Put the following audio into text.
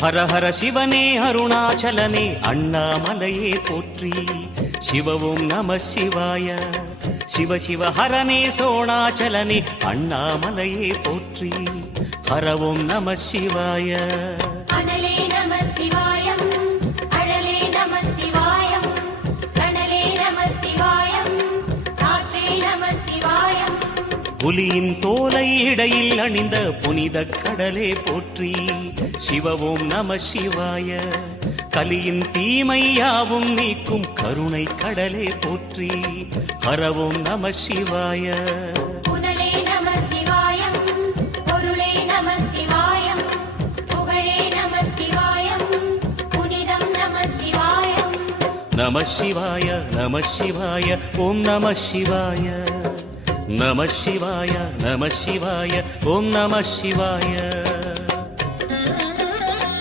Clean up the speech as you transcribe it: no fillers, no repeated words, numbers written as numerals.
ஹர ஹர சிவனே அருணாச்சலனே அண்ணாமலையே போற்றி. சிவவும் நம சிவாய. சிவ சிவ ஹரனே சோணாச்சலனே அண்ணாமலையே போற்றி. ஹரவும் நம சிவாய. அனலே நம சிவாயம், அழலே நம சிவாயம், கனலே நம சிவாயம், காற்றே நம சிவாயம். புலியின் தோலை இடையில் அணிந்த புனித கடலே போற்றி. சிவவும் நம சிவாய. கலியின் தீமையாவும் நீக்கும் கருணை கடலே போற்றி. ஹரவும் நம சிவாய. புனலே நம சிவாயம், பொருளே நம சிவாயம், புகழே நம சிவாயம், புனிதம் நம சிவாயம். நம சிவாய நம சிவாய ஓம் நம சிவாய. நம சிவாய நம சிவாய ஓம் நம சிவாய.